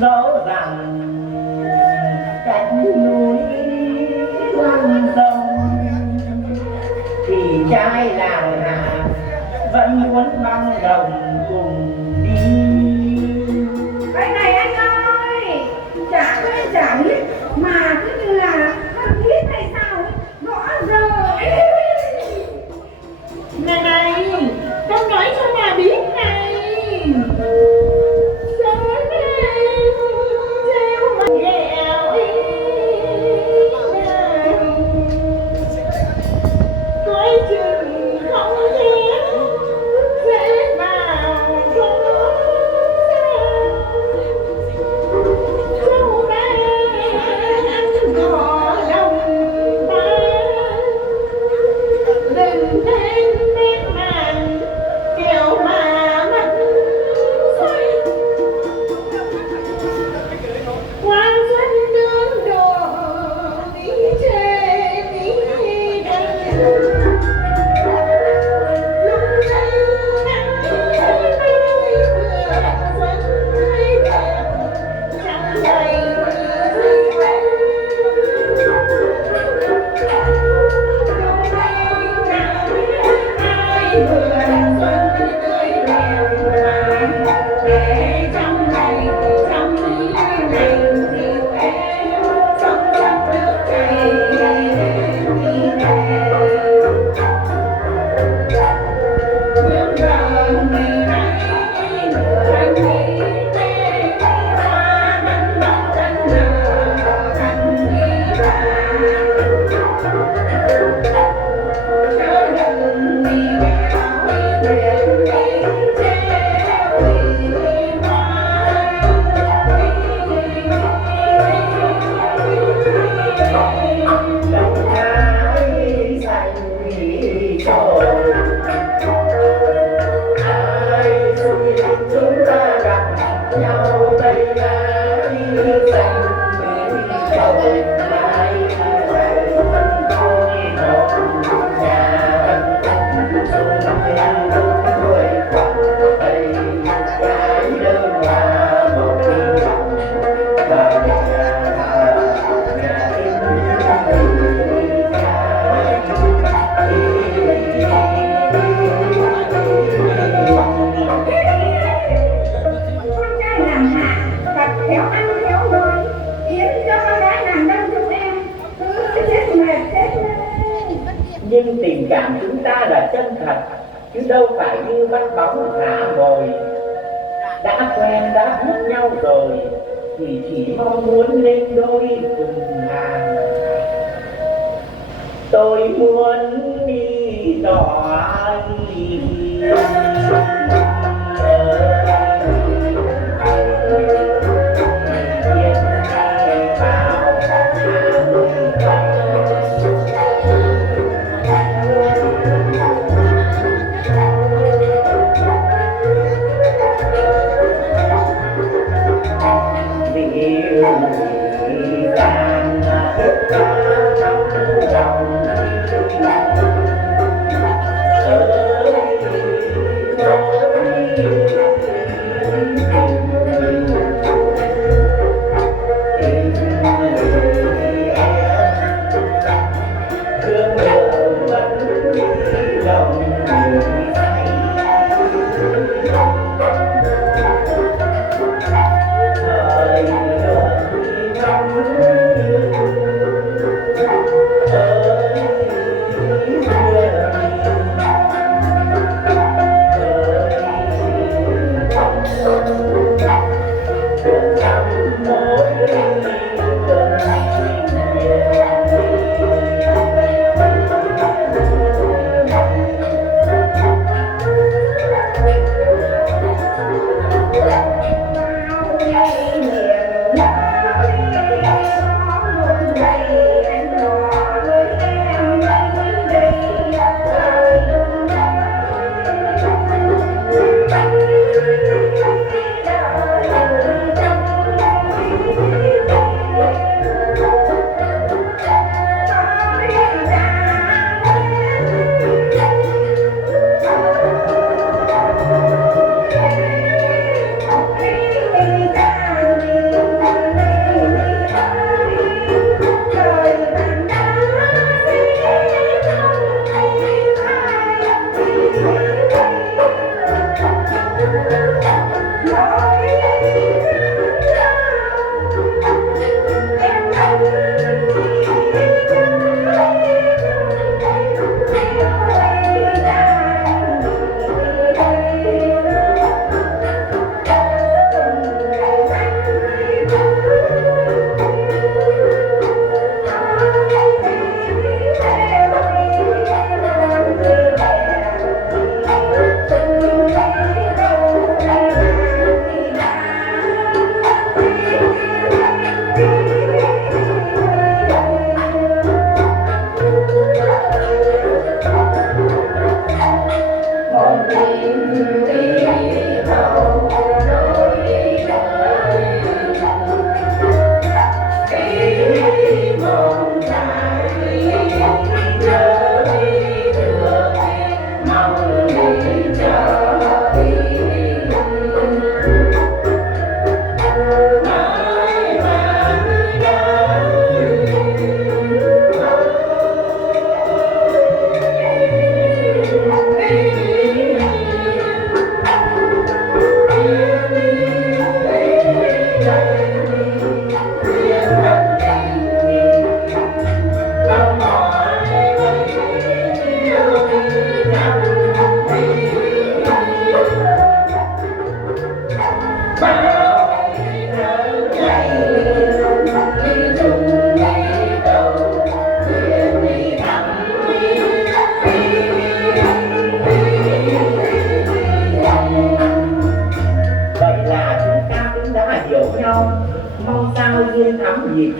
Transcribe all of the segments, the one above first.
dẫu rằng cách núi non sông thì trai làng hạ vẫn muốn băng đồng cùng đi. Cái này anh ơi, chả thuê chả biết mà cứ như là thân thiết hay sao ấy, rõ giờ ấy. Này, con nói cho bà biết này. cảm chúng ta là chân thật, chứ đâu phải như bắt bóng thả mồi. Đã quen đã biết nhau rồi thì chỉ mong muốn lên đôi cùng hàng. Tôi muốn đi đỏ đi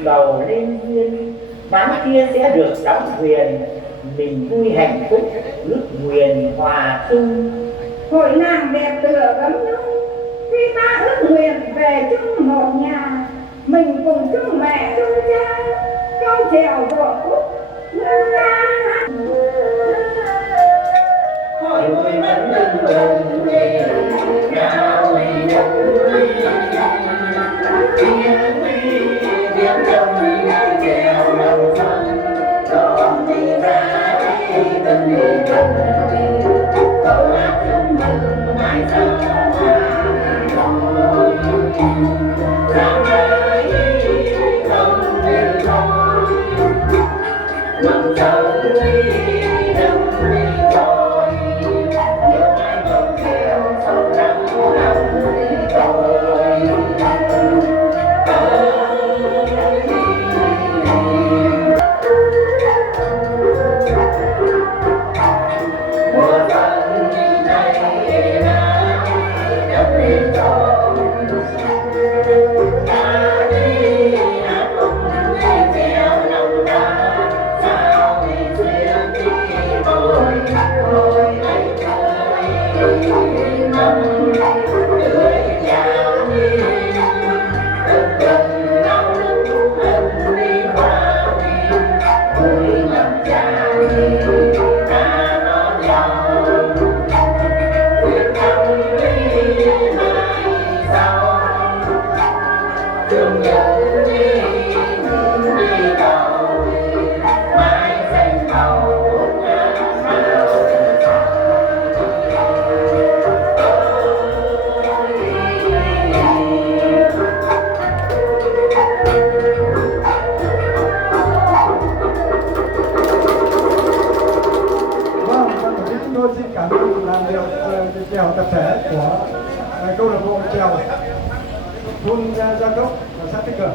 cầu lên duyên, ván kia sẽ được đóng thuyền, mình vui hạnh phúc ước nguyện hòa chung. Hội nàng đẹp tựa gấm nhung, khi ta ước nguyện về chung một nhà, mình cùng chung mẹ chung cha, câu trèo vợ út hội vui vẫn lưng bồng về cao tiếng trong trèo lòng sông đón đi ra từng người câu hát chung mừng mai sau ra đời không nên thôi mong sâu đông tôi xin cảm ơn làn điệu chèo tập thể của câu lạc bộ chèo thôn Gia Cốc và xã Tích Cường.